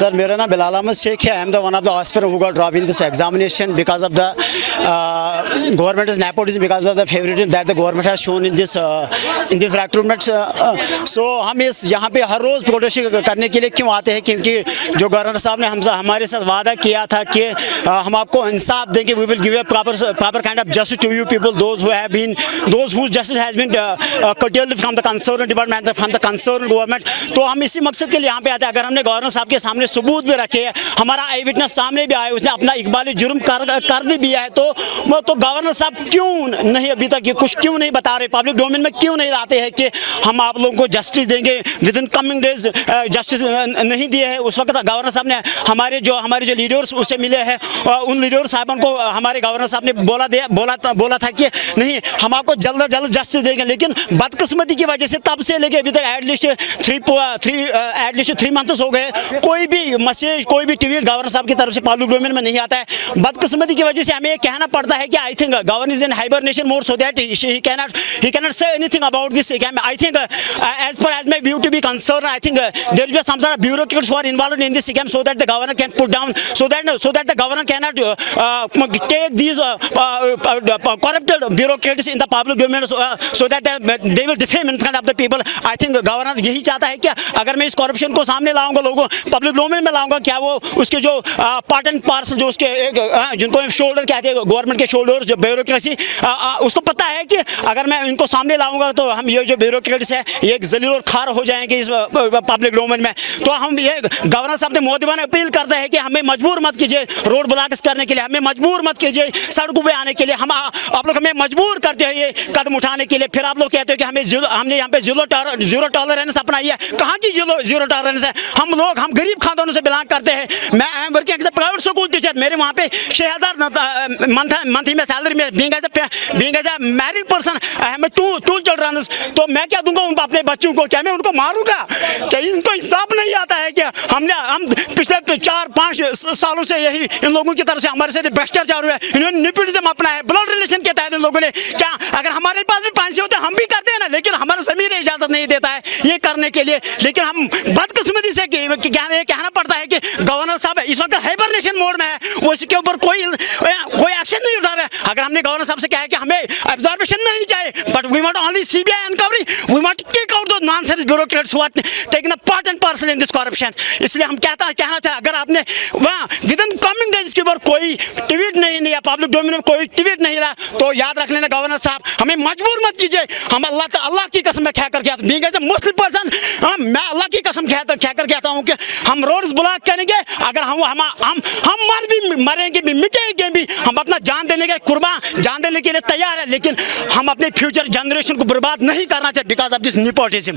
Sir, मेरा नाम बिलाल अहमद शेख है. I am the one of the aspirant who got dropped in this examination because of the government is nepotism, because of the favoritism that the government has shown in this recruitment. So हम इस यहाँ पे हर रोज़ protest करने के लिए क्यों आते हैं? क्योंकि जो गवर्नर साहब ने हमारे साथ वादा किया था कि हम आपको इंसाफ देंगे. We will give a proper kind of justice to you people, those whose justice has been curtailed from the concerned department, from the concerned government. तो हम इसी मकसद के लिए यहाँ पे आते हैं. अगर हमने गवर्नर साहब के सामने सबूत भी रखे, हमारा आई विटनेस सामने भी आया, उसने अपना इकबाली जुर्म कर भी है, तो गवर्नर साहब क्यों नहीं अभी तक कुछ क्यों नहीं बता रहे, पब्लिक डोमेन में क्यों नहीं लाते हैं कि हम आप लोगों को जस्टिस देंगे with in coming days? Justice नहीं दिए है. उस वक्त गवर्नर साहब ने हमारे जो लीडर्स उससे मिले हैं, उन लीडर साहबान को हमारे गवर्नर साहब ने बोला था कि नहीं, हम आपको जल्द से जल्द जस्टिस देंगे. लेकिन बदकिस्मती की वजह से तब से लेके अभी तक एटलीस्ट 3 मंथ्स हो गए, कोई भी मैसेज, कोई भी ट्वीट गवर्नर साहब की तरफ से पब्लिक डोमेन में नहीं आता है. बदकिस्मती की वजह से हमें ये कहना पड़ता है कि I think governor is in hibernation mode, so that he cannot say anything about this. I think as my view to be concerned, I think there will be some sort of bureaucrats who are involved in this scam, so that the governor can put down, so that the governor cannot take these corrupted bureaucrats in the public domain, so that they will defame in front of the people. I think governor यही चाहता है कि अगर मैं इस corruption को सामने लाऊंगा, लोगों पब्लिक डोमेन में लाऊंगा, क्या वो उसके जो पार्ट एंड पार्सल जो उसके जिनको शोल्डर कहते हैं, गवर्नमेंट के शोल्डर जो ब्यूरोक्रेसी, उसको पता है कि अगर मैं इनको सामने लाऊंगा तो हम ये जो ब्यूरोक्रेट्स है ये एक जलील और खार हो जाएंगे इस पब्लिक डोमेन में. तो हम ये गवर्नर साहब से मोदिबाना अपील करते हैं कि हमें मजबूर मत कीजिए रोड ब्लॉक्स करने के लिए, हमें मजबूर मत कीजिए सड़कों पे आने के लिए. आप लोग हमें मजबूर करते हैं ये कदम उठाने के लिए. फिर आप लोग कहते हो कि हमने यहाँ पे जीरो टॉलरेंस अपनाई है. कहाँ की जीरो टॉलरेंस है? हम गरीब खानदानों से बिलोंग करते हैं. मैं I am working as a private school teacher. मेरे वहाँ पे 6000 मंथली में सैलरी में being as a married person, I have two children. तो मैं क्या दूंगा अपने बच्चों को? क्या मैं उनको मारूंगा? क्या इनको इंसाफ नहीं आता है? क्या हम पिछले 4-5 सालों से यही इन लोगों की तरफ से हमारे से भ्रष्टाचार हुआ है. इन्होंने नेपोटिज्म अपना है, ब्लड रिलेशन के तहत इन लोगों ने. क्या अगर हमारे पास भी फांसी होते हम भी करते हैं ना, लेकिन हमारा ज़मीर इजाज़त नहीं देता है ये करने के लिए. लेकिन हम बदकिस्मती से कहना पड़ता है कि गवर्नर साहब इस वक्त हाइबरनेशन मोड में है, वो इसके ऊपर कोई एक्शन नहीं उठा रहा है. अगर हमने गवर्नर साहब से कहा है कि हमें ऑब्जर्वेशन नहीं चाहिए, but we want only CBI inquiry, we want to take out those nonsense bureaucrats who are taking the part and parcel in this corruption. इसलिए हम कहना चाहें, अगर आपने वहाँ विद इन कमिंग डेज के ऊपर कोई ट्वीट नहीं दिया, पब्लिक डोमेन में कोई ट्वीट नहीं रहा, तो याद रख लेना गवर्नर साहब, हमें मजबूर मत कीजिए. हम अल्लाह की कसम में कहकर कहता हूँ, being as a Muslim person, मैं अल्लाह की कसम कहकर कहता हूँ कि हम रोड्स ब्लॉक करेंगे. अगर हम मरेंगे भी, मिटेंगे भी, हम अपना जान देने के लिए तैयार है. लेकिन हम अपने फ्यूचर जनरेशन को बर्बाद नहीं करना चाहिए बिकॉज ऑफ दिस नेपोटिज्म.